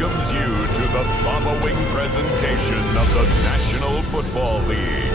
welcomes you to the following presentation of the National Football League.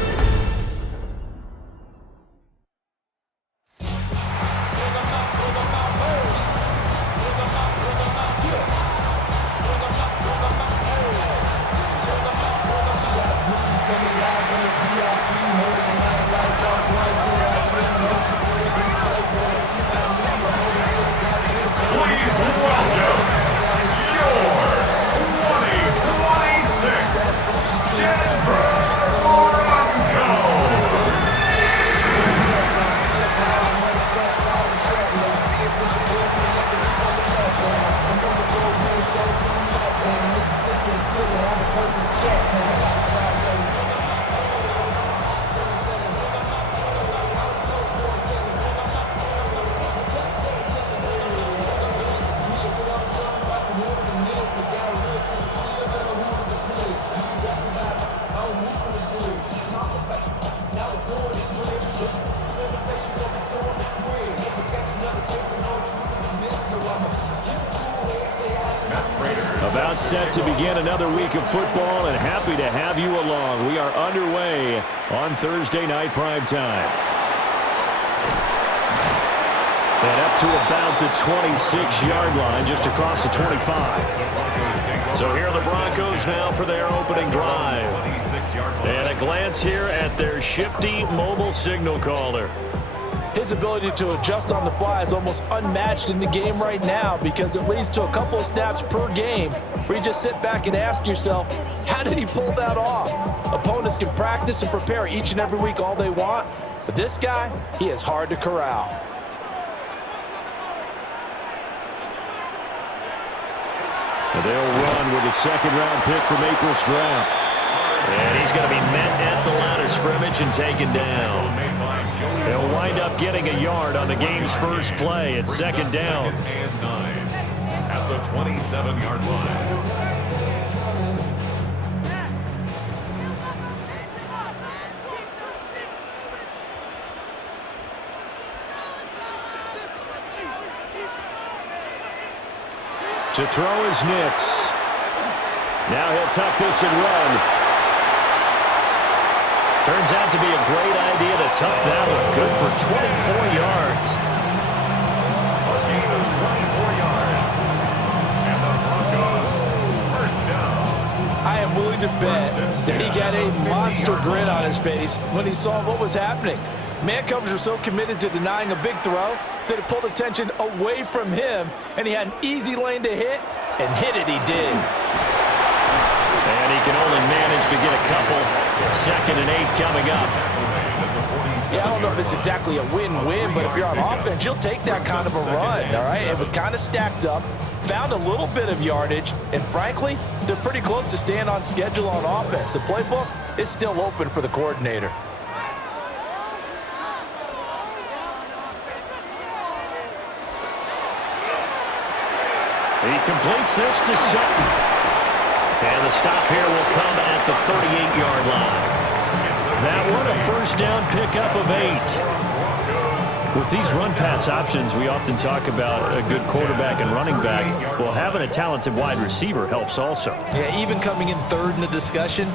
About set to begin another week of football, and happy to have you along. We are underway on Thursday night primetime. And up to about the 26-yard line, just across the 25. So here are the Broncos now for their opening drive. And a glance here at their shifty mobile signal caller. His ability to adjust on the fly is almost unmatched in the game right now because it leads to a couple of snaps per game where you just sit back and ask yourself, how did he pull that off? Opponents can practice and prepare each and every week all they want, but this guy, he is hard to corral. And they'll run with a second-round pick from April's draft. And he's going to be met at the line of scrimmage and taken down. He'll wind up getting a yard on the game's first play. It's second down. And 9 at the 27-yard line. To throw is Nix. Now he'll tuck this and run. Turns out to be a great idea to tuck that one. Good for 24 yards. A gain of 24 yards. And the Broncos first down. I am willing to bet that he got a monster grin on his face when he saw what was happening. Man coverage were so committed to denying a big throw that it pulled attention away from him, and he had an easy lane to hit, and hit it he did. And he can only manage to get a couple. 2nd and 8 coming up. Yeah, I don't know if it's exactly a win-win, but if you're on offense, you'll take that kind of a run, all right? It was kind of stacked up, found a little bit of yardage, and frankly, they're pretty close to staying on schedule on offense. The playbook is still open for the coordinator. He completes this to Sutton. And the stop here will come at the 38-yard line. That one, a first down pickup of 8. With these run-pass options, we often talk about a good quarterback and running back. Well, having a talented wide receiver helps also. Yeah, even coming in third in the discussion,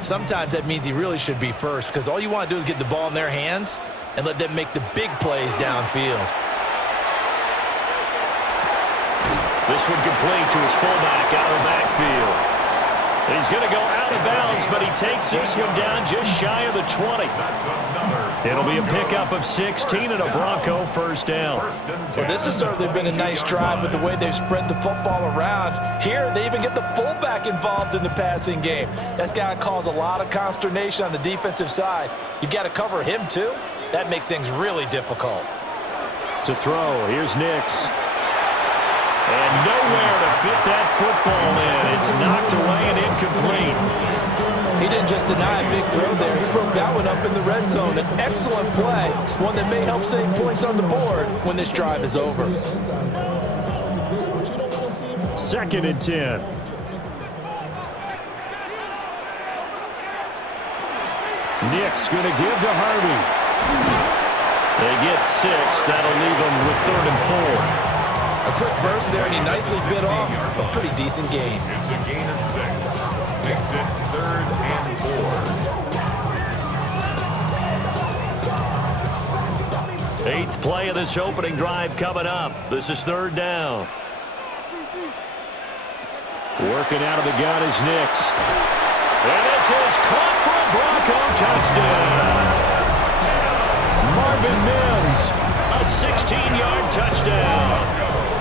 sometimes that means he really should be first because all you want to do is get the ball in their hands and let them make the big plays downfield. This one complete to his fullback out of the backfield. He's going to go out of bounds, but he takes this one down just shy of the 20. It'll be a pickup of 16 and a Bronco first down. Well, this has certainly been a nice drive with the way they've spread the football around. Here, they even get the fullback involved in the passing game. That's got to cause a lot of consternation on the defensive side. You've got to cover him, too. That makes things really difficult. To throw, here's Nix. And nowhere to fit that football in. It's knocked away and incomplete. He didn't just deny a big throw there. He broke that one up in the red zone. An excellent play, one that may help save points on the board when this drive is over. 2nd and 10. Nix going to give to Harvey. They get 6. That'll leave them with 3rd and 4. A quick burst there, and he nicely bit off a pretty decent gain. It's a gain of 6. Makes it 3rd and 4. 8th play of this opening drive coming up. This is 3rd down. Working out of the gun is Nix. And this is caught for a Bronco touchdown. Marvin Mims, a 16-yard touchdown.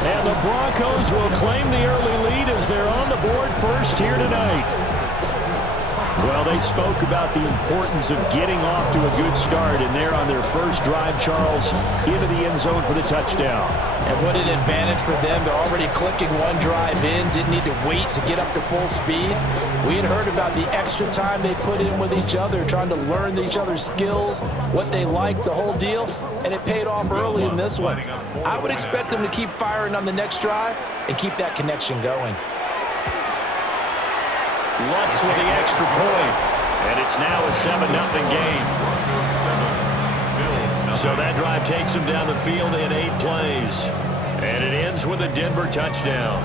And the Broncos will claim the early lead as they're on the board first here tonight. Well, they spoke about the importance of getting off to a good start, and they're on their first drive, Charles, into the end zone for the touchdown. And what an advantage for them. They're already clicking one drive in, didn't need to wait to get up to full speed. We had heard about the extra time they put in with each other, trying to learn each other's skills, what they liked, the whole deal, and it paid off early in this one. I would expect them to keep firing on the next drive and keep that connection going. Lutz with the extra point, and it's now a 7-0 game. So that drive takes him down the field in 8 plays, and it ends with a Denver touchdown.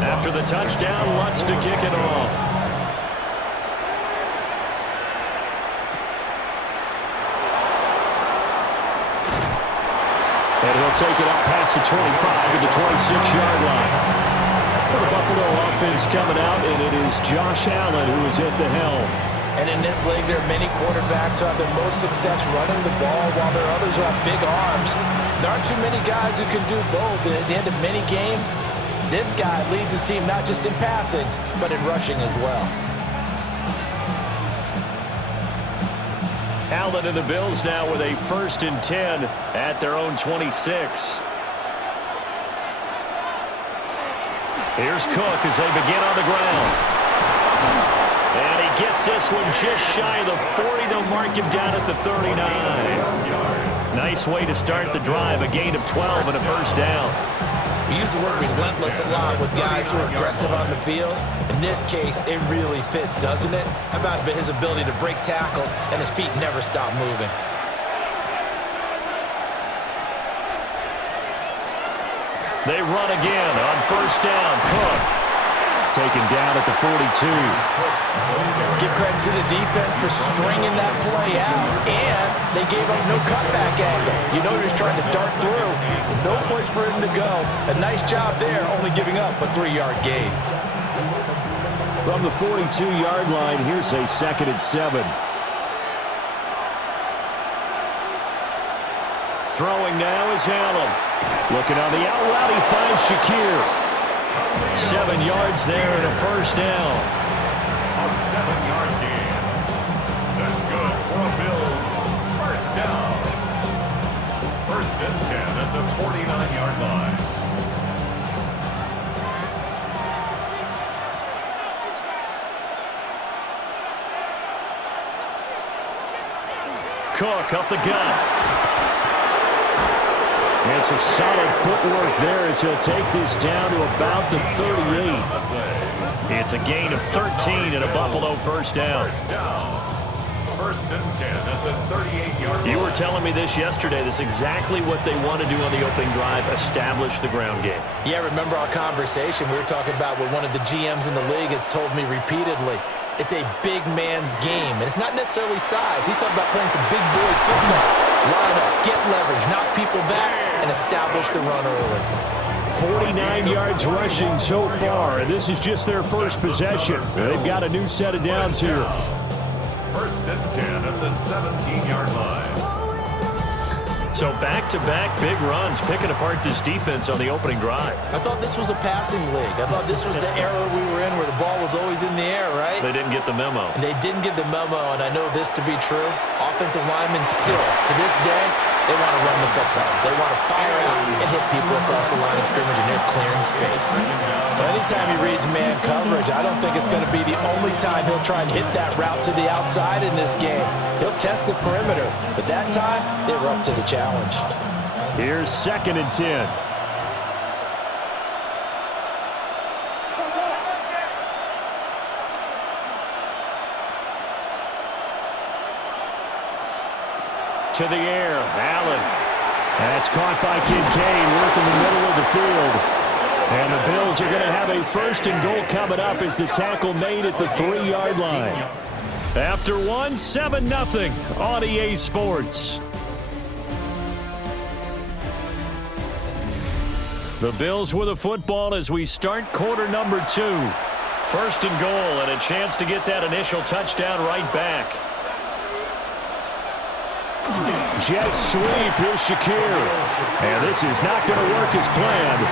After the touchdown, Lutz to kick it off. And he'll take it up past the 25 to the 26-yard line. Well, the Buffalo offense coming out, and it is Josh Allen who is at the helm. And in this league, there are many quarterbacks who have their most success running the ball, while there are others who have big arms. There aren't too many guys who can do both. And at the end of many games, this guy leads his team not just in passing, but in rushing as well. Allen and the Bills now with a 1st and 10 at their own 26. Here's Cook as they begin on the ground. And he gets this one just shy of the 40. They'll mark him down at the 39. Nice way to start the drive, a gain of 12 and a 1st down. We use the word relentless a lot with guys who are aggressive on the field. In this case, it really fits, doesn't it? How about his ability to break tackles and his feet never stop moving? They run again on 1st down. Cook taken down at the 42. Give credit to the defense for stringing that play out, and they gave up no cutback angle. You know he was trying to dart through. No place for him to go. A nice job there, only giving up a 3-yard gain. From the 42-yard line, here's a 2nd and 7. Throwing now is Allen. Looking on the out route, he finds Shakir. 7 yards there and a 1st down. A 7-yard gain. That's good for the Bills. 1st down. 1st and 10 at the 49-yard line. Cook up the gut. And some solid footwork there as he'll take this down to about the 38. It's a gain of 13 and a Buffalo 1st down. 1st and 10 at the 38-yard line. You were telling me this yesterday. This is exactly what they want to do on the opening drive, establish the ground game. Yeah, remember our conversation? We were talking about what one of the GMs in the league has told me repeatedly. It's a big man's game, and it's not necessarily size. He's talking about playing some big boy football. Line up, get leverage, knock people back, and establish the run early. 49 yards rushing so far, and this is just their first possession. They've got a new set of downs here. 1st and 10 at the 17-yard line. So back-to-back big runs, picking apart this defense on the opening drive. I thought this was a passing league. I thought this was the era we were in where the ball was always in the air, right? They didn't get the memo. And they didn't get the memo, and I know this to be true. Offensive linemen still, to this day, They want to run the football. They want to fire it and hit people across the line of scrimmage, and they're clearing space. Well, anytime he reads man coverage, I don't think it's going to be the only time he'll try and hit that route to the outside in this game. He'll test the perimeter, but that time, they were up to the challenge. Here's 2nd and 10. To the air, Allen. That's caught by Kincaid, working the middle of the field. And the Bills are going to have a 1st and goal coming up as the tackle made at the 3-yard line. After one, 7-0 on EA Sports. The Bills with a football as we start quarter number 2. 1st and goal and a chance to get that initial touchdown right back. Jet sweep, here's Shakir. And this is not going to work as planned.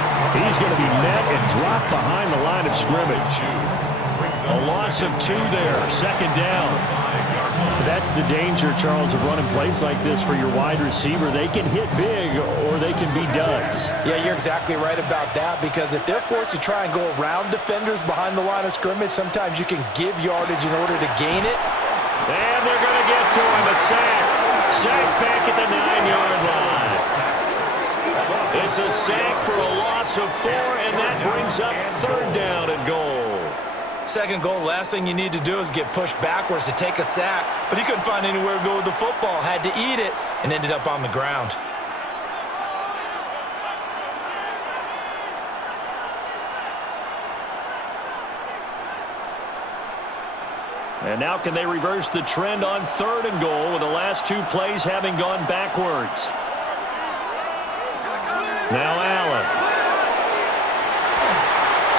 He's going to be met and dropped behind the line of scrimmage. A loss of 2 there, 2nd down. That's the danger, Charles, of running plays like this for your wide receiver. They can hit big or they can be duds. Yeah, you're exactly right about that, because if they're forced to try and go around defenders behind the line of scrimmage, sometimes you can give yardage in order to gain it. And they're going to get to him, a sack. Sack back at the 9-yard line. It's a sack for a loss of 4, and that brings up 3rd down and goal. 2nd goal, last thing you need to do is get pushed backwards to take a sack. But he couldn't find anywhere to go with the football, had to eat it, and ended up on the ground. And now can they reverse the trend on 3rd and goal with the last 2 plays having gone backwards? Now Allen.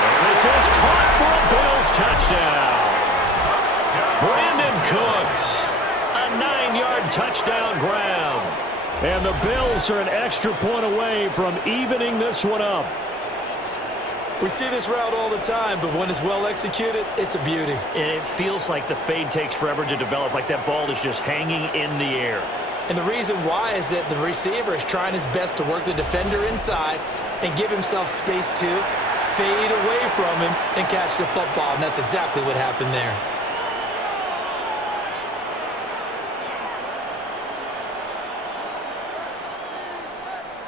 And this is caught for a Bills touchdown. Brandon Cooks. A 9-yard touchdown grab. And the Bills are an extra point away from evening this one up. We see this route all the time, but when it's well executed, it's a beauty. And it feels like the fade takes forever to develop, like that ball is just hanging in the air. And the reason why is that the receiver is trying his best to work the defender inside and give himself space to fade away from him and catch the football, and that's exactly what happened there.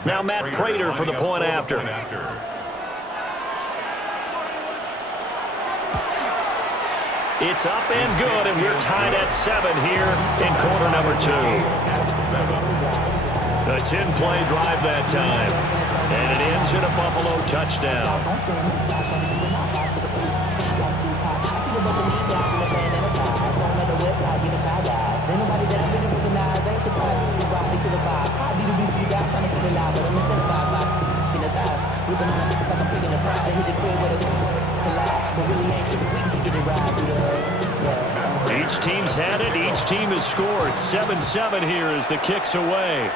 Now Matt Prater for the point after. It's up and good, and we're tied at 7 here in quarter number 2. A 10-play drive that time, and it ends in a Buffalo touchdown. Each team's had it. Each team has scored. 7-7 here as the kick's away.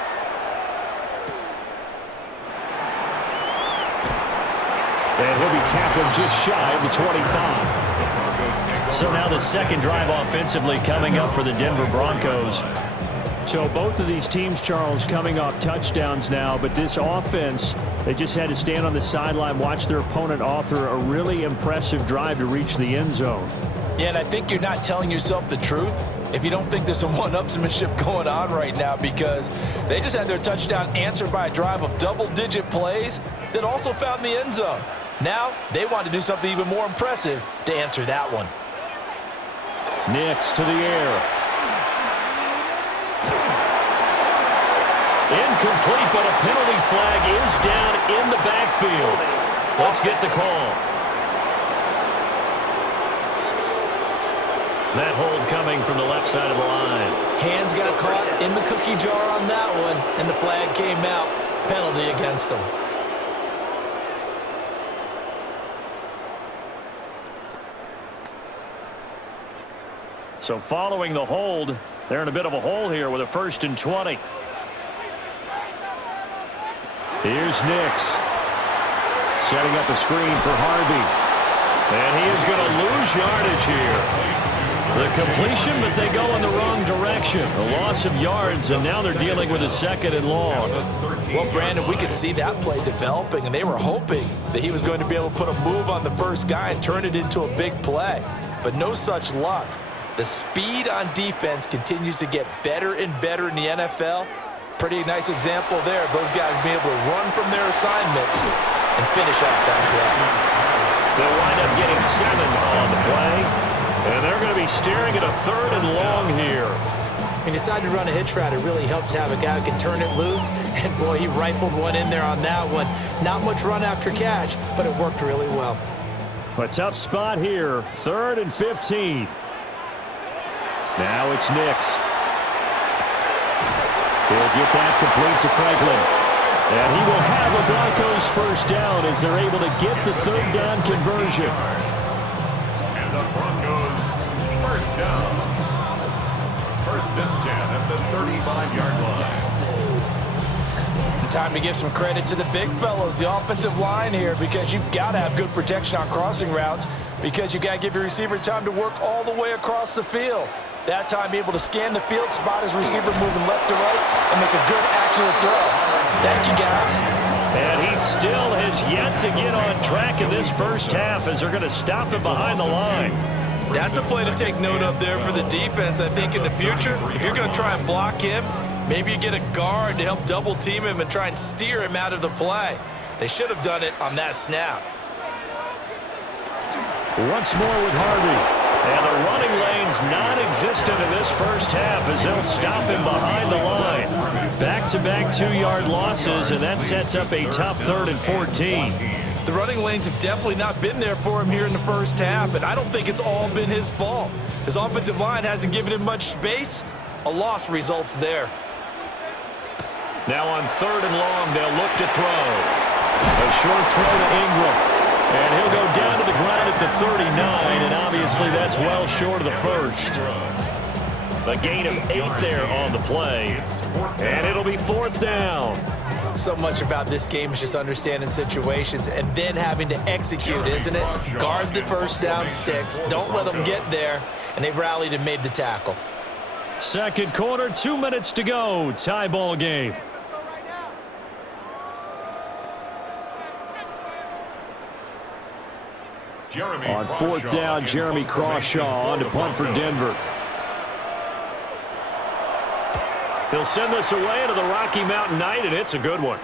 And he'll be tackled just shy of the 25. So now the second drive offensively coming up for the Denver Broncos. So both of these teams, Charles, coming off touchdowns now, but this offense, they just had to stand on the sideline, watch their opponent author a really impressive drive to reach the end zone. Yeah, and I think you're not telling yourself the truth if you don't think there's some one-upsmanship going on right now, because they just had their touchdown answered by a drive of double-digit plays that also found the end zone. Now they want to do something even more impressive to answer that one. Nix to the air. Incomplete, but a penalty flag is down in the backfield. Let's get the call. That hold coming from the left side of the line. Hands got caught in the cookie jar on that one, and the flag came out. Penalty against him. So following the hold, they're in a bit of a hole here with a 1st and 20. Here's Nix. Setting up a screen for Harvey. And he is going to lose yardage here. The completion, but they go in the wrong direction. A loss of yards, and now they're dealing with a 2nd and long. Well, Brandon, we could see that play developing, and they were hoping that he was going to be able to put a move on the first guy and turn it into a big play. But no such luck. The speed on defense continues to get better and better in the NFL. Pretty nice example there of those guys being able to run from their assignments and finish off that play. They'll wind up getting 7 on the play. And they're going to be staring at a 3rd and long here. When you decide to run a hitch route, it really helps to have a guy who can turn it loose. And, boy, he rifled one in there on that one. Not much run after catch, but it worked really well. A tough spot here, 3rd and 15. Now it's Nix. He'll get that complete to Franklin. And he will have a Broncos first down as they're able to get the 3rd down conversion. And the Broncos first down. 1st and 10 at the 35-yard line. Time to give some credit to the big fellows, the offensive line here, because you've got to have good protection on crossing routes, because you've got to give your receiver time to work all the way across the field. That time, be able to scan the field, spot his receiver moving left to right, and make a good, accurate throw. Thank you, guys. And he still has yet to get on track in this first half as they're going to stop him behind the line. That's a play to take note of there for the defense, I think, in the future. If you're going to try and block him, maybe you get a guard to help double-team him and try and steer him out of the play. They should have done it on that snap. Once more with Harvey. And the running lane's non-existent in this first half as they'll stop him behind the line. Back-to-back 2-yard losses, and that sets up a tough 3rd and 14. The running lanes have definitely not been there for him here in the first half, and I don't think it's all been his fault. His offensive line hasn't given him much space. A loss results there. Now on 3rd and long, they'll look to throw. A short throw to Ingram. And he'll go down to the ground at the 39, and obviously that's well short of the first. A gain of 8 there on the play, and it'll be 4th down. So much about this game is just understanding situations and then having to execute, isn't it? Guard the first down sticks, don't let them get there, and they rallied and made the tackle. Second quarter, 2 minutes to go, tie ball game. On 4th down, Jeremy Crawshaw on to punt for Denver. He'll send this away into the Rocky Mountain Night, and it's a good one.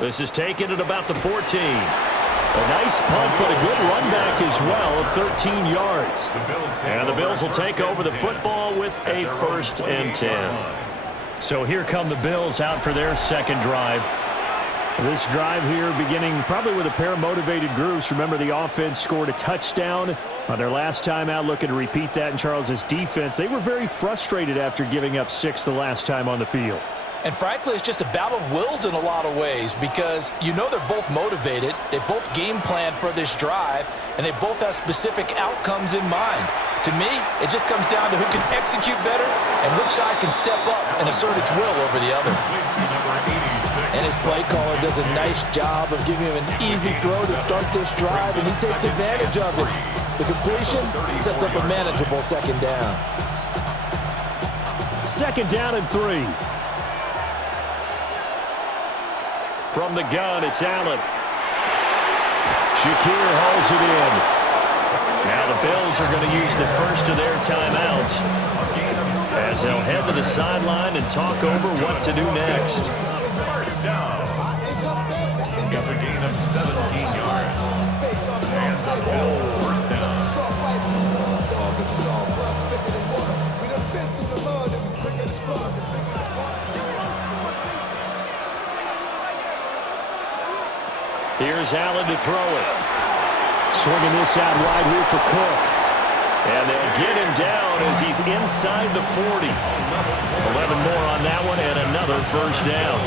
This is taken at about the 14. A nice punt, but a good run back as well of 13 yards. And the Bills will take over the football with a 1st and 10. So here come the Bills out for their second drive. This drive here beginning probably with a pair of motivated groups. Remember, the offense scored a touchdown on their last time out, looking to repeat that in Charles's defense. They were very frustrated after giving up 6 the last time on the field. And frankly, it's just a battle of wills in a lot of ways, because you know they're both motivated, they both game plan for this drive, and they both have specific outcomes in mind. To me, it just comes down to who can execute better and which side can step up and assert its will over the other. And his play caller does a nice job of giving him an easy throw to start this drive, and he takes advantage of it. The completion sets up a manageable 2nd down. 2nd down and 3. From the gun, it's Allen. Shakir hauls it in. Now the Bills are going to use the first of their timeouts as they'll head to the sideline and talk over what to do next. First down. It's a gain of 17 yards. And the Bills first down. Here's Allen to throw it. Swinging this out wide here for Cook. And they'll get him down as he's inside the 40. 11 more on that one and another first down.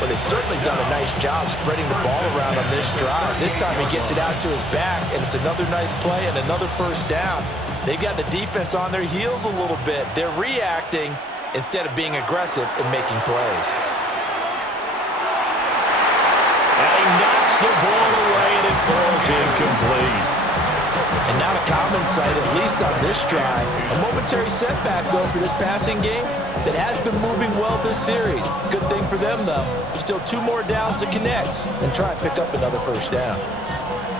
Well, they've certainly done a nice job spreading the ball around on this drive. This time he gets it out to his back, and it's another nice play and another first down. They've got the defense on their heels a little bit. They're reacting instead of being aggressive and making plays. And he knocks the ball away, and it falls incomplete. And not a common sight, at least on this drive. A momentary setback, though, for this passing game that has been moving well this series. Good thing for them, though. There's still 2 more downs to connect and try and pick up another first down.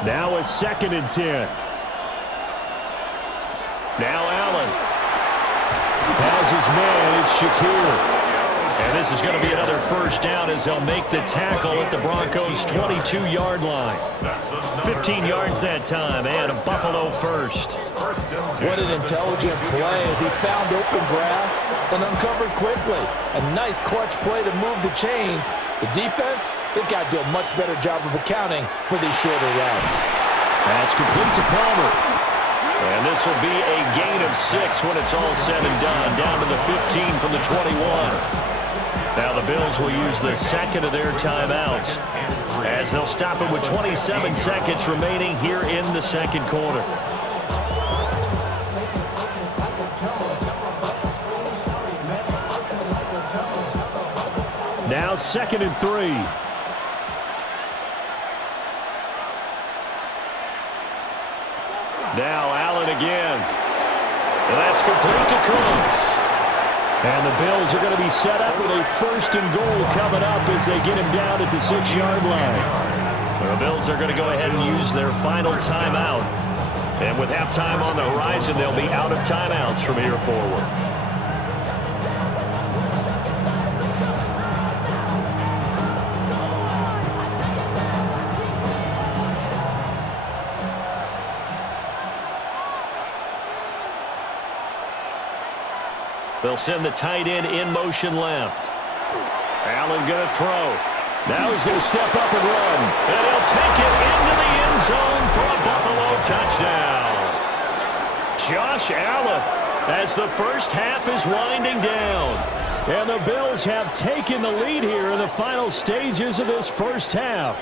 Now a 2nd and 10. Now Allen has his man. It's Shakir. And this is going to be another first down as they'll make the tackle at the Broncos' 22-yard line. 15 yards that time, and a Buffalo first. What an intelligent play as he found open grass and uncovered quickly. A nice clutch play to move the chains. The defense, they've got to do a much better job of accounting for these shorter routes. That's complete to Palmer. And this will be a gain of 6 when it's all said and done. Down to the 15 from the 21. Now the Bills will use the 2nd of their timeouts as they'll stop it with 27 seconds remaining here in the 2nd quarter. Now 2nd and 3. Now Allen again. And that's complete to Cooks. And the Bills are going to be set up with a 1st and goal coming up as they get him down at the 6-yard line. So the Bills are going to go ahead and use their final timeout. And with halftime on the horizon, they'll be out of timeouts from here forward. They'll send the tight end in motion left. Allen going to throw. Now he's going to step up and run. And he'll take it into the end zone for a Buffalo touchdown. Josh Allen as the first half is winding down. And the Bills have taken the lead here in the final stages of this first half.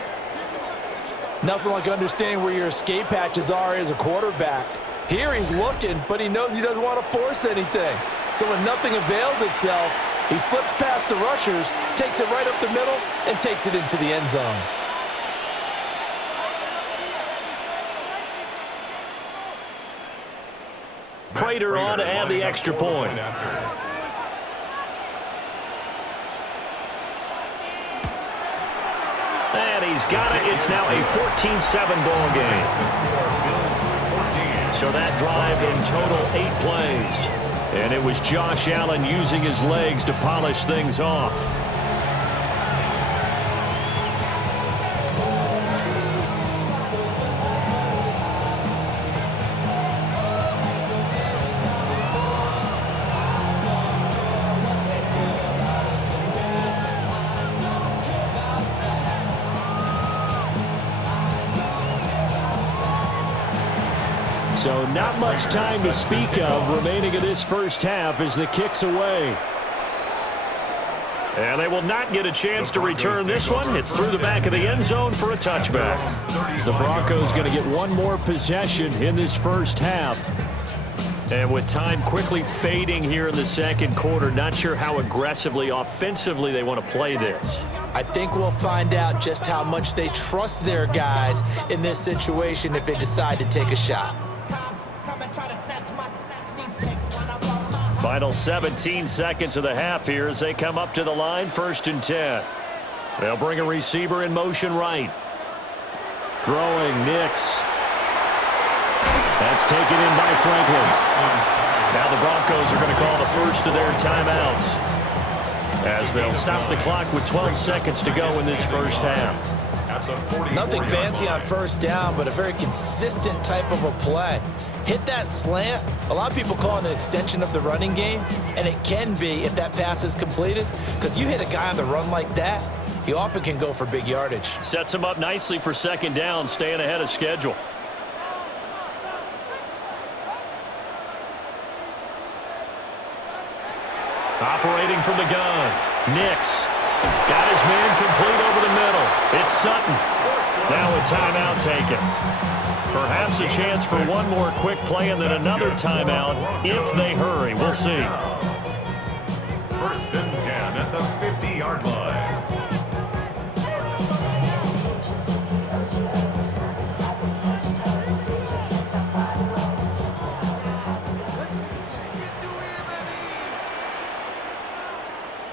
Nothing like understanding where your escape hatches are as a quarterback. Here he's looking, but he knows he doesn't want to force anything. So when nothing avails itself, he slips past the rushers, takes it right up the middle, and takes it into the end zone. Prater on to add the extra point. And he's got it. It's now a 14-7 ball game. So that drive in total 8 plays. And it was Josh Allen using his legs to polish things off. So not much time to speak of remaining in this first half as the kick's away. And they will not get a chance to return this one. It's through the back of the end zone for a touchback. The Broncos going to get one more possession in this first half. And with time quickly fading here in the 2nd quarter, not sure how aggressively, offensively they want to play this. I think we'll find out just how much they trust their guys in this situation if they decide to take a shot. Final 17 seconds of the half here as they come up to the line, 1st and 10. They'll bring a receiver in motion right. Throwing, Nix. That's taken in by Franklin. Now the Broncos are going to call the first of their timeouts as they'll stop the clock with 12 seconds to go in this first half. Nothing fancy on first down, but a very consistent type of a play. Hit that slant. A lot of people call it an extension of the running game, and it can be if that pass is completed, because you hit a guy on the run like that, he often can go for big yardage. Sets him up nicely for 2nd down, staying ahead of schedule. Operating from the gun, Nix. Got his man complete over the middle. It's Sutton. Now a timeout taken. Perhaps a chance for one more quick play and then another timeout if they hurry. We'll see. 1st and 10 at the 50-yard line.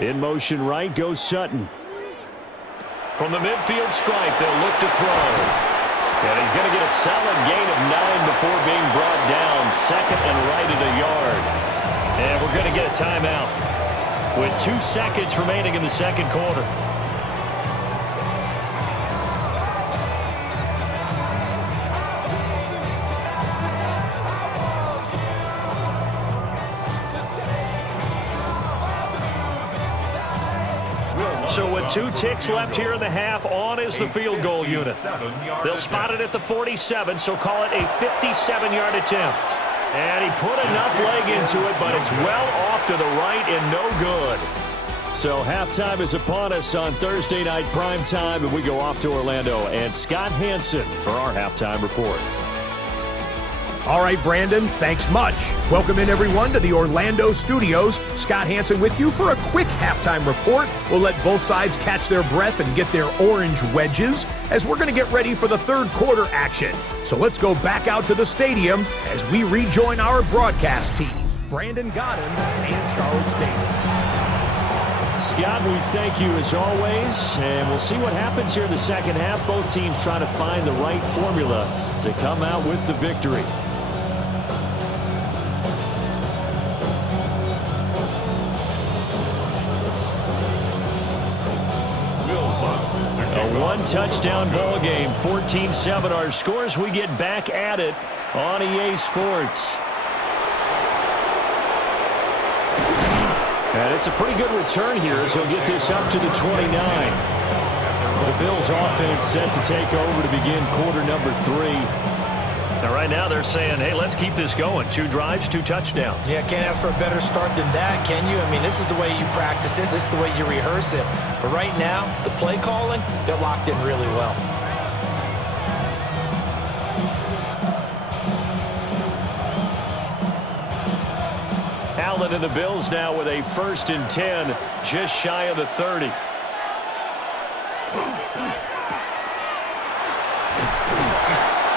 In motion right goes Sutton. From the midfield stripe, they'll look to throw. And he's going to get a solid gain of 9 before being brought down. Second and right at a yard. And we're going to get a timeout with 2 seconds remaining in the second quarter. So with 2 ticks left here in the half, on is the field goal unit. They'll spot it at the 47, so call it a 57-yard attempt. And he put enough leg into it, but it's well off to the right and no good. So halftime is upon us on Thursday night prime time, and we go off to Orlando. And Scott Hansen for our halftime report. All right, Brandon, thanks much. Welcome in, everyone, to the Orlando studios. Scott Hansen with you for a quick halftime report. We'll let both sides catch their breath and get their orange wedges as we're going to get ready for the third quarter action. So let's go back out to the stadium as we rejoin our broadcast team, Brandon Godden and Charles Davis. Scott, we thank you as always, and we'll see what happens here in the second half. Both teams trying to find the right formula to come out with the victory. A one-touchdown ball game, 14-7 our scores. We get back at it on EA Sports. And it's a pretty good return here as he'll get this up to the 29. The Bills offense set to take over to begin quarter number 3. Now right now they're saying, hey, let's keep this going. 2 drives, 2 touchdowns. Yeah, can't ask for a better start than that, can you? I mean, this is the way you practice it. This is the way you rehearse it. But right now, the play calling, they're locked in really well. Allen and the Bills now with a 1st and 10, just shy of the 30.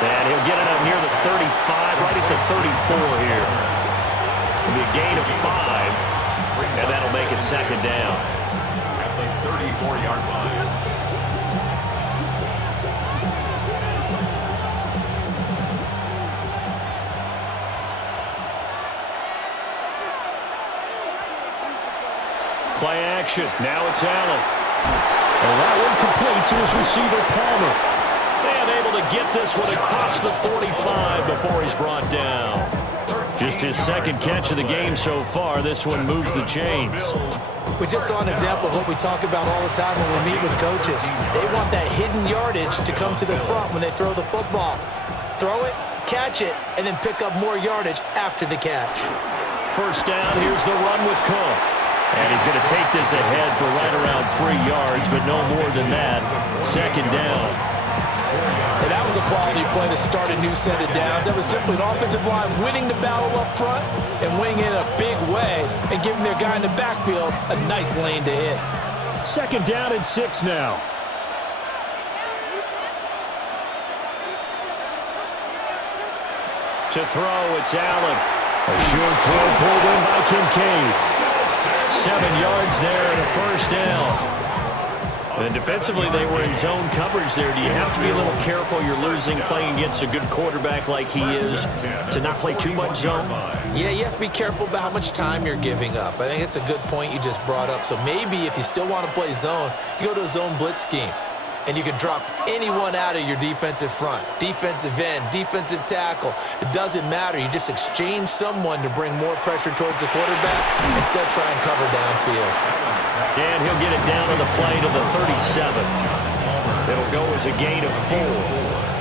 And he'll get it up near the 35, right at the 34 here. It'll be a gain of 5, and that'll make it second down. At the 34-yard line. Play action. Now it's Allen. And that one complete to his receiver, Palmer. And able to get this one across the 45 before he's brought down. Just his second catch of the game so far. This one moves the chains. We just saw an example of what we talk about all the time when we meet with coaches. They want that hidden yardage to come to the front when they throw the football. Throw it, catch it, and then pick up more yardage after the catch. First down, here's the run with Cook. And he's going to take this ahead for right around 3 yards, but no more than that. Second down. And that was a quality play to start a new set of downs. That was simply an offensive line winning the battle up front and winning it in a big way and giving their guy in the backfield a nice lane to hit. Second down and 6 now. To throw, it's Allen. A short throw pulled in by Kincaid. 7 yards there and a first down. And defensively, they were in zone coverage there. Do you have to be a little careful? You're losing playing against a good quarterback like he is to not play too much zone? Yeah, you have to be careful about how much time you're giving up. I think it's a good point you just brought up. So maybe if you still want to play zone, you go to a zone blitz scheme. And you can drop anyone out of your defensive front, defensive end, defensive tackle. It doesn't matter. You just exchange someone to bring more pressure towards the quarterback and still try and cover downfield. And he'll get it down on the play to the 37. It'll go as a gain of 4.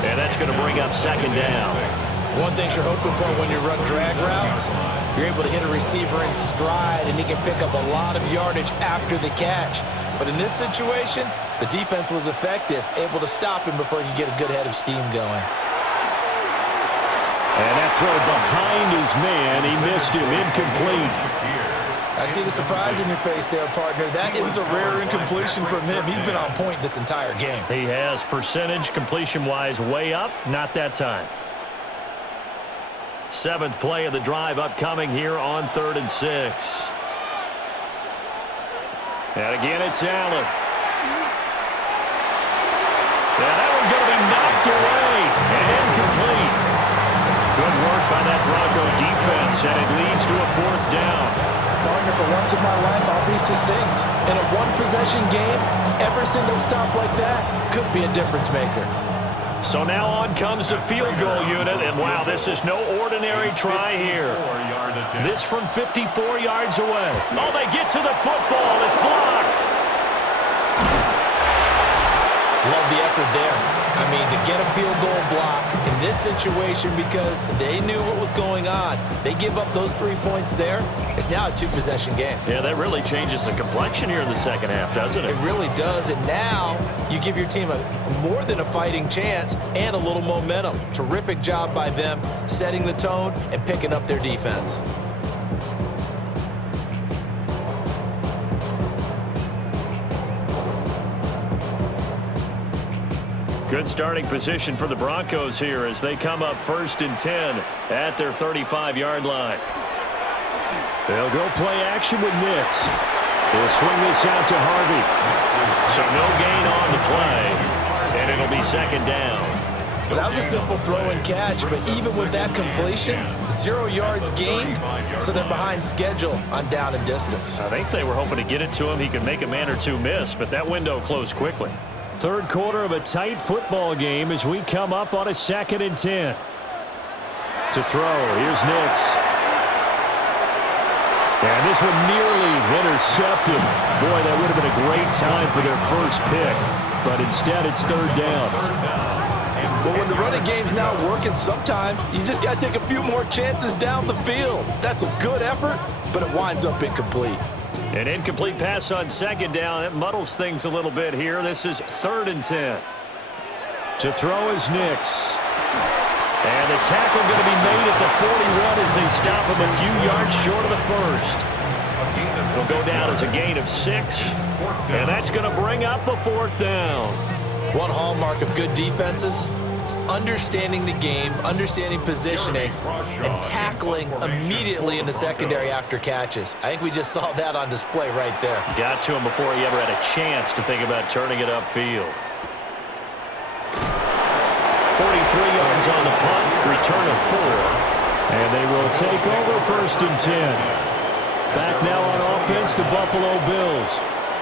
And that's going to bring up second down. One thing you're hoping for when you run drag routes, you're able to hit a receiver in stride, and he can pick up a lot of yardage after the catch. But in this situation, the defense was effective, able to stop him before he could get a good head of steam going. And that throw behind his man, he missed him, incomplete. I see the surprise in your face there, partner. That is a rare incompletion from him. He's been on point this entire game. He has. Percentage completion-wise way up, not that time. 7th play of the drive upcoming here on 3rd and 6. And again, it's Allen. And that one's going to be knocked away and incomplete. Good work by that Bronco defense, and it leads to a 4th down. Partner, for once in my life, I'll be succinct. In a one-possession game, every single stop like that could be a difference maker. So now on comes the field goal unit, and wow, this is no ordinary try here. This from 54 yards away. Oh, they get to the football. It's blocked. Love the effort there. I mean, to get a field goal block in this situation because they knew what was going on. They give up those 3 points there. It's now a 2-possession game. Yeah, that really changes the complexion here in the second half, doesn't it? It really does, and now you give your team more than a fighting chance and a little momentum. Terrific job by them setting the tone and picking up their defense. Good starting position for the Broncos here as they come up 1st and 10 at their 35-yard line. They'll go play action with Nix. They'll swing this out to Harvey. So no gain on the play, and it'll be 2nd down. Well, that was a simple throw and catch, but even with that completion, 0 yards gained, so they're behind schedule on down and distance. I think they were hoping to get it to him. He could make a man or two miss, but that window closed quickly. 3rd quarter of a tight football game as we come up on a 2nd and 10. To throw, here's Nix. And this one nearly intercepted. Boy, that would have been a great time for their first pick, but instead it's 3rd down. But when the running game's not working, sometimes you just got to take a few more chances down the field. That's a good effort, but it winds up incomplete. An incomplete pass on 2nd down. It muddles things a little bit here. This is 3rd and 10. To throw is Nix. And the tackle going to be made at the 41 as they stop him a few yards short of the 1st. It'll go down as a gain of 6. And that's going to bring up a 4th down. One hallmark of good defenses is understanding the game, understanding positioning, and tackling immediately in the secondary after catches. I think we just saw that on display right there. Got to him before he ever had a chance to think about turning it upfield. 43 yards on the punt, return of 4. And they will take over 1st and 10. Back now on offense, the Buffalo Bills.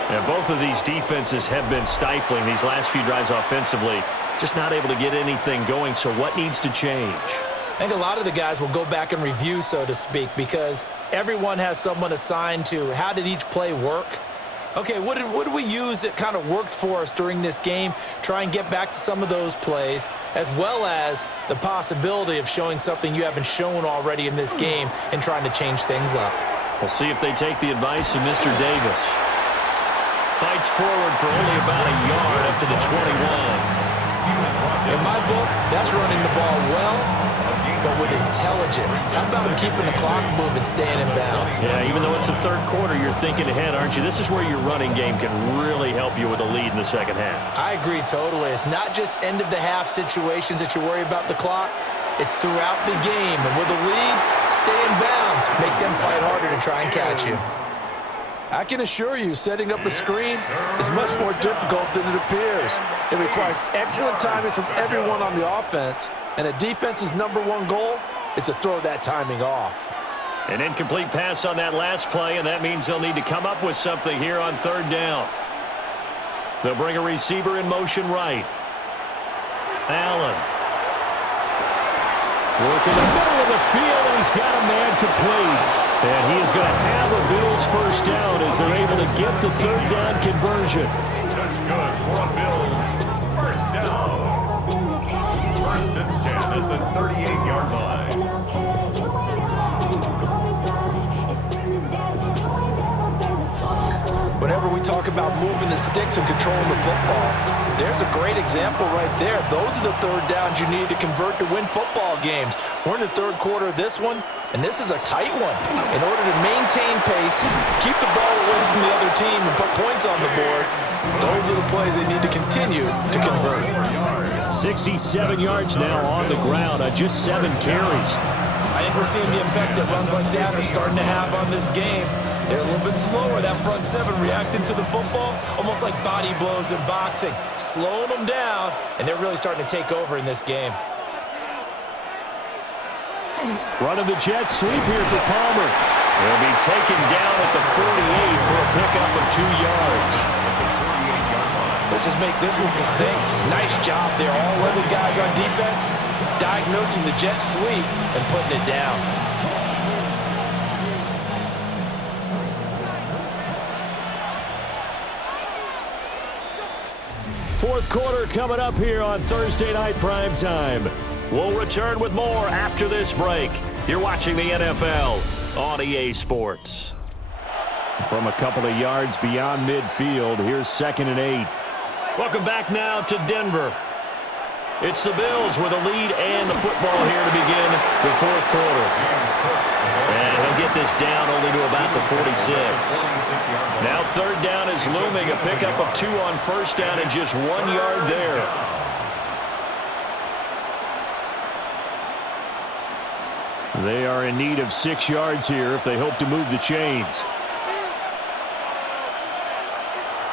And both of these defenses have been stifling these last few drives offensively. Just not able to get anything going, so what needs to change? I think a lot of the guys will go back and review, so to speak, because everyone has someone assigned to how did each play work. Okay, what did we use that kind of worked for us during this game? Try and get back to some of those plays, as well as the possibility of showing something you haven't shown already in this game and trying to change things up. We'll see if they take the advice of Mr. Davis. Fights forward for only about a yard up to the 21. In my book, that's running the ball well, but with intelligence. How about him keeping the clock moving, staying in bounds? Yeah, even though it's the 3rd quarter, you're thinking ahead, aren't you? This is where your running game can really help you with a lead in the 2nd half. I agree totally. It's not just end-of-the-half situations that you worry about the clock. It's throughout the game. And with a lead, stay in bounds. Make them fight harder to try and catch you. I can assure you, setting up a screen is much more difficult than it appears. It requires excellent timing from everyone on the offense, and a defense's #1 goal is to throw that timing off. An incomplete pass on that last play, and that means they'll need to come up with something here on 3rd down. They'll bring a receiver in motion right. Allen. Working the middle of the field, and he's got a man complete. And he is going to have a Bills 1st down as they're able to get the 3rd down conversion. That's good for a Bills 1st down. 1st and 10 at the 38-yard line. Whenever we talk about moving the sticks and controlling the football, there's a great example right there. Those are the 3rd downs you need to convert to win football games. We're in the 3rd quarter of this one, and this is a tight one. In order to maintain pace, keep the ball away from the other team, and put points on the board, those are the plays they need to continue to convert. 67 yards now on the ground on just 7 carries. I I think we're seeing the effect that runs like that are starting to have on this game. They're a little bit slower, that front seven reacting to the football, almost like body blows in boxing, slowing them down, and they're really starting to take over in this game. Running the jet sweep here for Palmer. He'll be taken down at the 48 for a pickup of 2 yards. Let's just make this one succinct. Nice job there, all 11 guys on defense, diagnosing the jet sweep and putting it down. Fourth quarter coming up here on Thursday Night Primetime. We'll return with more after this break. You're watching the NFL on EA Sports. From a couple of yards beyond midfield, here's 2nd and 8. Welcome back now to Denver. It's the Bills with a lead and the football here to begin the fourth quarter. And he'll get this down only to about the 46. Now 3rd down is looming, a pickup of 2 on 1st down and just 1 yard there. They are in need of 6 yards here if they hope to move the chains.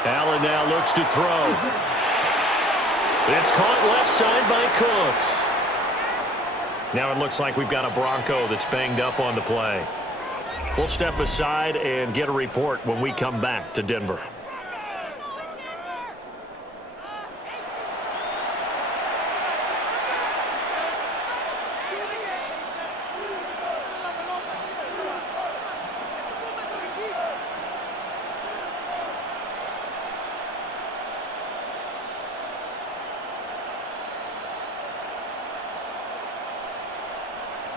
Allen now looks to throw. It's caught left side by Cooks. Now it looks like we've got a Bronco that's banged up on the play. We'll step aside and get a report when we come back to Denver.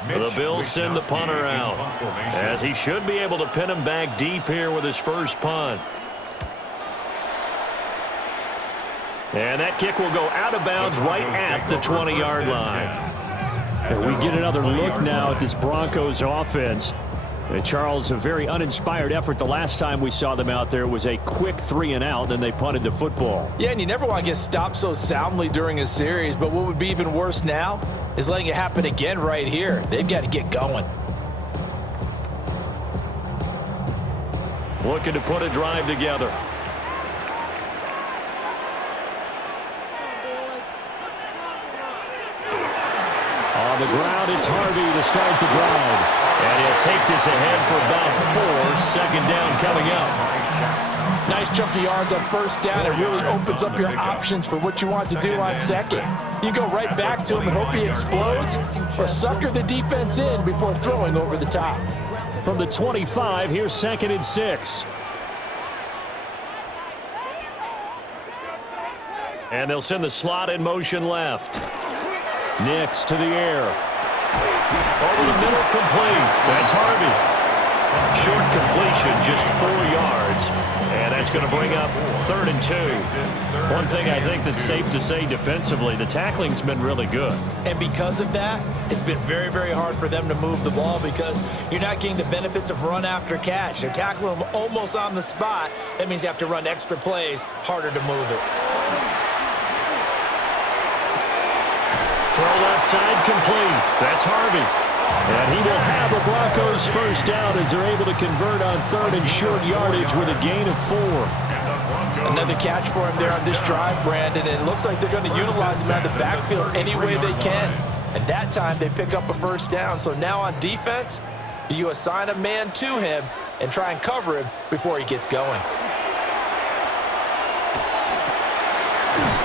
The Bills send the punter out, as he should be able to pin him back deep here with his first punt. And that kick will go out of bounds right at the 20-yard line. And we get another look now at this Broncos offense. Charles, a very uninspired effort the last time we saw them out there. It was a quick 3 and out, then they punted the football. Yeah, and you never want to get stopped so soundly during a series, but what would be even worse now is letting it happen again right here. They've got to get going. Looking to put a drive together. On the ground, it's Harvey to start the drive. And he'll take this ahead for about 4. 2nd down coming up. Nice chunk of yards on 1st down. It really opens up your options for what you want to do on 2nd. You go right back to him and hope he explodes, or sucker the defense in before throwing over the top. From the 25, here's 2nd and 6. And they'll send the slot in motion left. Nix to the air. Over the middle, complete. That's Harvey. Short completion, just 4 yards. And that's going to bring up 3rd and 2. One thing I think that's safe to say defensively, the tackling's been really good. And because of that, it's been very, very hard for them to move the ball because you're not getting the benefits of run after catch. They're tackling them almost on the spot. That means you have to run extra plays, harder to move it. Throw left side complete. That's Harvey. And he will have a Broncos first down as they're able to convert on 3rd and short yardage with a gain of 4. Another catch for him there on this drive, Brandon, and it looks like they're going to utilize him out of the backfield any way they can. And that time they pick up a first down. So now on defense, do you assign a man to him and try and cover him before he gets going?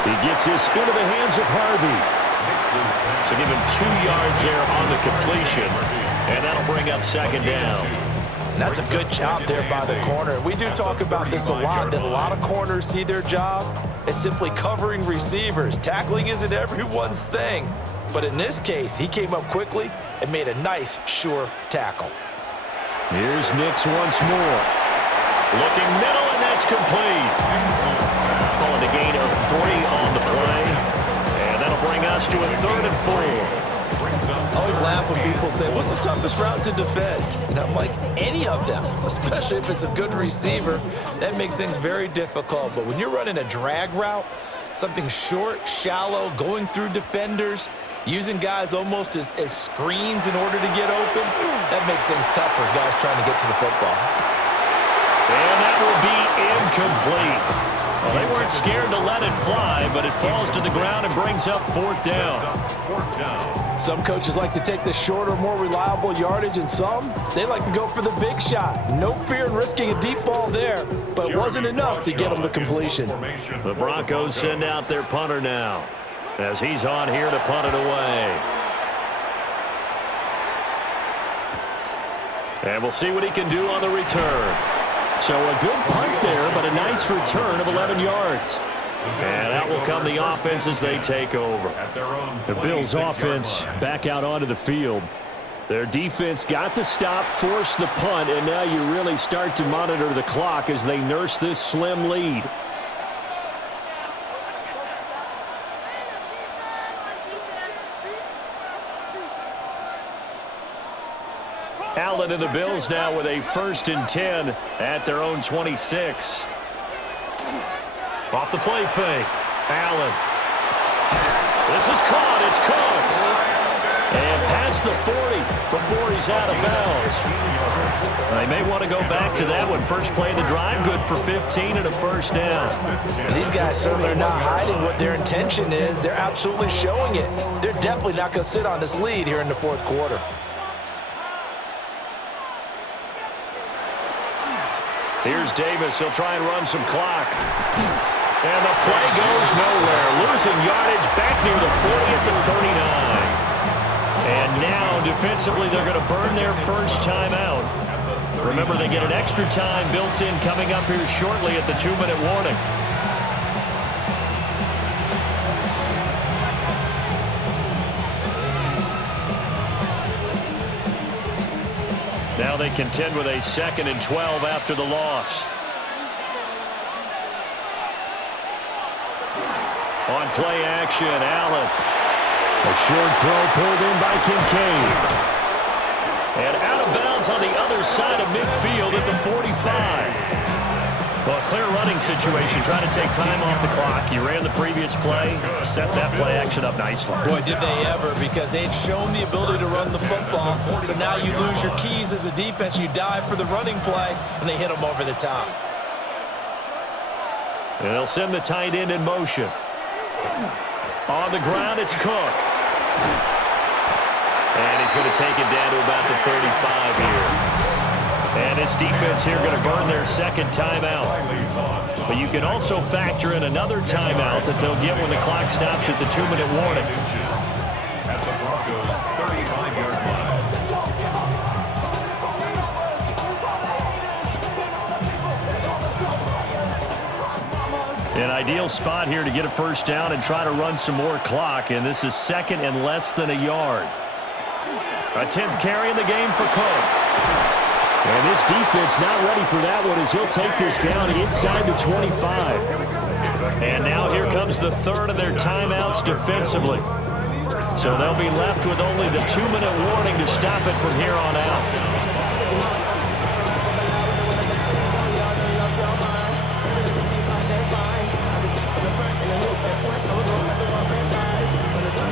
He gets this into the hands of Harvey. So give him 2 yards there on the completion, and that'll bring up 2nd down. And that's a good job there by the corner. We do talk about this a lot, that a lot of corners see their job as simply covering receivers. Tackling isn't everyone's thing. But in this case, he came up quickly and made a nice, sure tackle. Here's Nix once more. Looking middle, and that's complete. Calling a gain of 3 on the play. That'll bring us to a 3rd and 4. I always laugh when people say, what's the toughest route to defend? And I'm like, any of them, especially if it's a good receiver. That makes things very difficult. But when you're running a drag route, something short, shallow, going through defenders, Using guys almost as screens in order to get open, that makes things tough for guys trying to get to the football. And that will be incomplete. Well, they weren't scared to let it fly, but it falls to the ground and brings up 4th down. Some coaches like to take the shorter, more reliable yardage, and some, they like to go for the big shot. No fear in risking a deep ball there, but it wasn't enough to get them to completion. The Broncos send out their punter now, as he's on here to punt it away. And we'll see what he can do on the return. So a good punt there, but a nice return of 11 yards. And out will come the offense as they take over. The Bills' offense back out onto the field. Their defense got the stop, forced the punt, and now you really start to monitor the clock as they nurse this slim lead. Allen and the Bills now with a 1st and 10 at their own 26. Off the play fake. Allen. This is caught. It's Cooks. And past the 40 before he's out of bounds. They may want to go back to that one. First play of the drive, good for 15 and a 1st down. These guys certainly are not hiding what their intention is. They're absolutely showing it. They're definitely not going to sit on this lead here in the 4th quarter. Here's Davis. He'll try and run some clock. And the play goes nowhere. Losing yardage back near the 40 at the 39. And now, defensively, they're going to burn their first timeout. Remember, they get an extra time built in coming up here shortly at the 2-minute warning. Now they contend with a 2nd and 12 after the loss. On play action, Allen. A short throw pulled in by Kincaid. And out of bounds on the other side of midfield at the 45. Well, clear running situation, trying to take time off the clock. You ran the previous play, set that play action up nicely. Boy, did they ever, because they'd shown the ability to run the football. So now you lose your keys as a defense. You dive for the running play, and they hit them over the top. And they'll send the tight end in motion. On the ground, it's Cook. And he's going to take it down to about the 35 here. And this defense here going to burn their 2nd timeout. But you can also factor in another timeout that they'll get when the clock stops at the 2-minute warning. At the Broncos' 35-yard line. An ideal spot here to get a 1st down and try to run some more clock. And this is 2nd and less than a yard. A 10th carry in the game for Cook. And this defense not ready for that one as he'll take this down inside the 25. And now here comes the 3rd of their timeouts defensively. So they'll be left with only the 2-minute warning to stop it from here on out.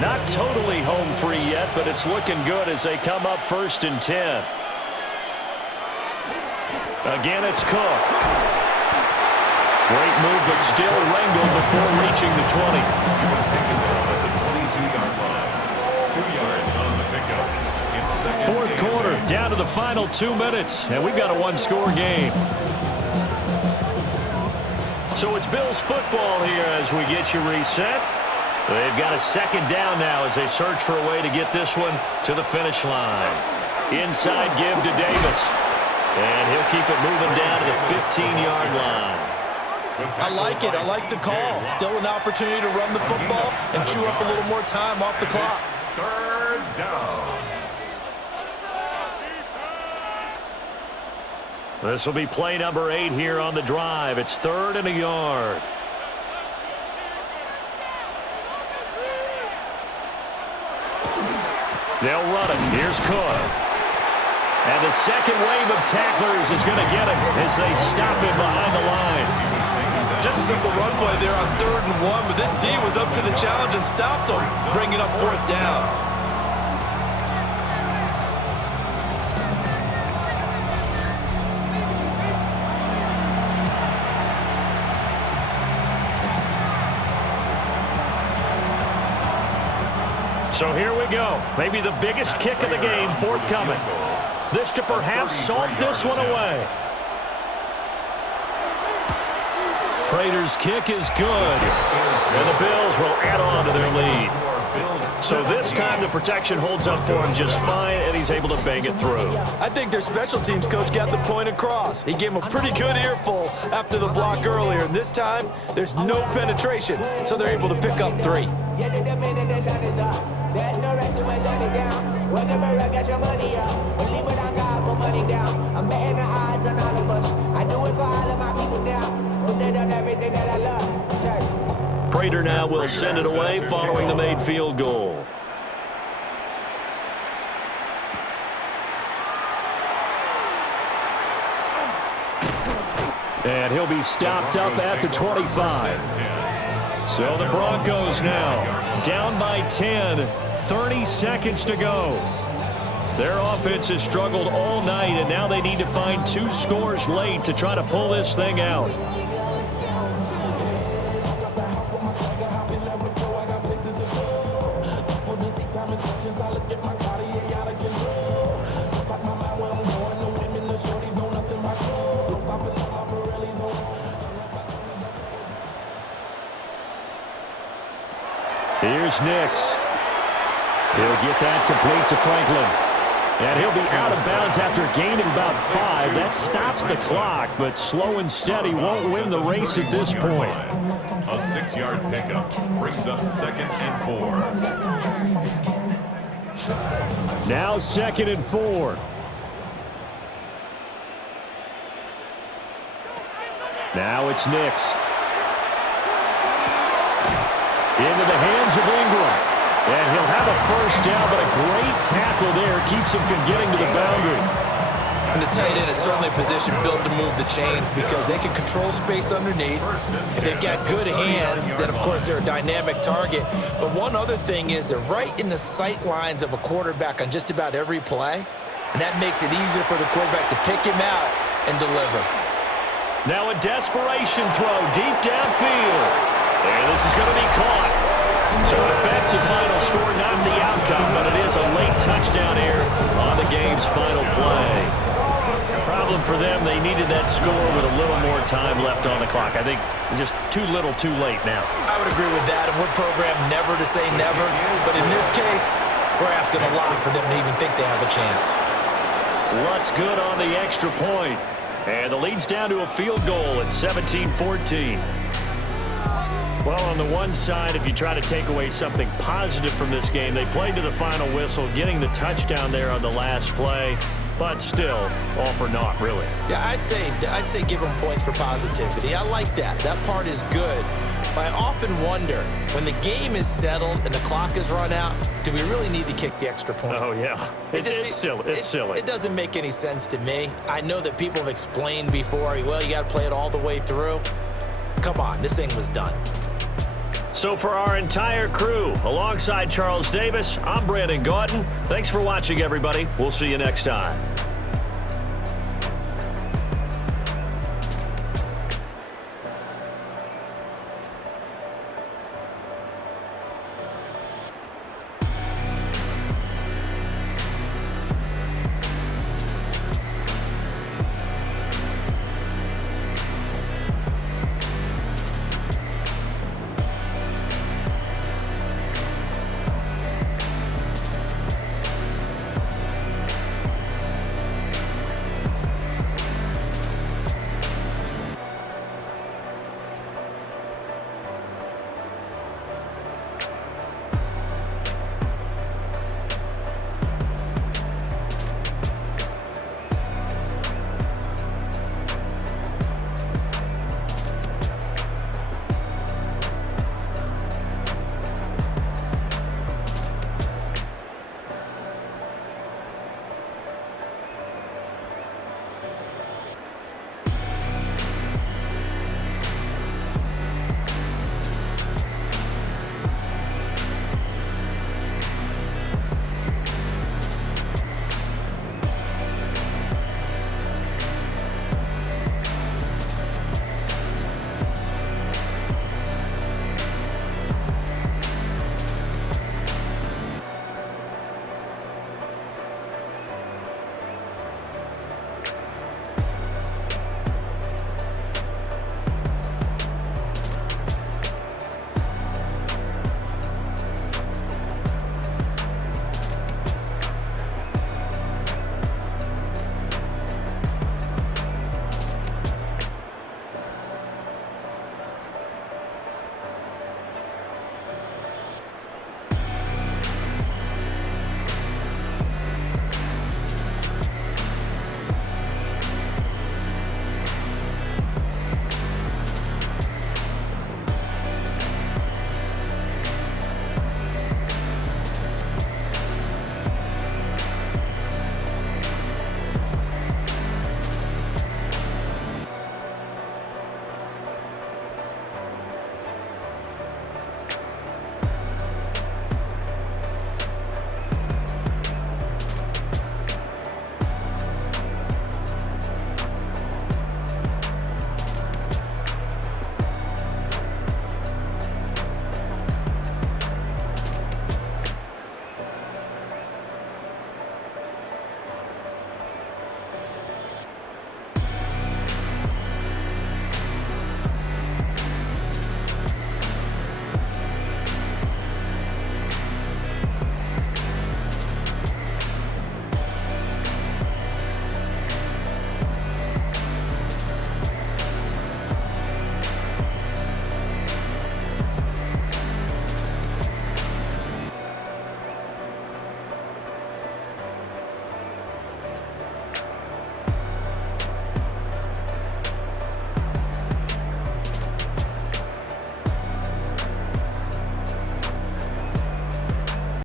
Not totally home free yet, but it's looking good as they come up 1st and 10. Again, it's Cook. Great move, but still wrangled before reaching the 20. He was taken down at the 22-yard line. 2 yards on the pickup. It's 4th quarter, down to the final 2 minutes, and we've got a 1-score game. So it's Bills football here as we get you reset. They've got a 2nd down now as they search for a way to get this one to the finish line. Inside give to Davis. And he'll keep it moving down to the 15-yard line. I like it. I like the call. Still an opportunity to run the football and chew up a little more time off the clock. 3rd down. This will be play number 8 here on the drive. It's 3rd and a yard. They'll run it. Here's Cook. And the second wave of tacklers is going to get him as they stop him behind the line. Just a simple run play there on 3rd and 1, but this D was up to the challenge and stopped him, bringing up 4th down. So here we go. Maybe the biggest kick of the game forthcoming. This to perhaps salt this one away. Prater's kick is good. And the Bills will add on to their lead. So this time the protection holds up for him just fine, and he's able to bang it through. I think their special teams coach got the point across. He gave him a pretty good earful after the block earlier, and this time there's no penetration, so they're able to pick up 3. There's no rest to my shutting down. Whenever I get your money up, believe it on God, put money down. I'm betting the odds on all of us. I do it for all of my people now. Put that on everything that I love. Church. Prater now will send it away following the made field goal. And he'll be stopped up at the 25. So the Broncos now down by 10, 30 seconds to go. Their offense has struggled all night, and now they need to find 2 scores late to try to pull this thing out. Here's Nix. He'll get that complete to Franklin. And he'll be out of bounds after a gain of about 5. That stops the clock, but slow and steady won't win the race at this point. A 6-yard pickup brings up 2nd and 4. Now 2nd and 4. Now it's Nix. Into the hands of Ingram. And he'll have a first down, but a great tackle there keeps him from getting to the boundary. And the tight end is certainly a position built to move the chains because they can control space underneath. If they've got good hands, then of course they're a dynamic target. But one other thing is they're right in the sight lines of a quarterback on just about every play. And that makes it easier for the quarterback to pick him out and deliver. Now a desperation throw deep downfield. And this is going to be caught. So defensive final score, not the outcome, but it is a late touchdown here on the game's final play. Problem for them, they needed that score with a little more time left on the clock. I think just too little too late now. I would agree with that, and we're programmed never to say never. But in this case, we're asking a lot for them to even think they have a chance. What's good on the extra point? And the lead's down to a field goal at 17-14. Well, on the one side, if you try to take away something positive from this game, they played to the final whistle, getting the touchdown there on the last play, but still, all for naught, really. Yeah, I'd say give them points for positivity. I like that. That part is good. But I often wonder, when the game is settled and the clock is run out, do we really need to kick the extra point? Oh, yeah. It's silly. It's silly. It doesn't make any sense to me. I know that people have explained before, well, you got to play it all the way through. Come on, this thing was done. So for our entire crew, alongside Charles Davis, I'm Brandon Gaudin. Thanks for watching, everybody. We'll see you next time.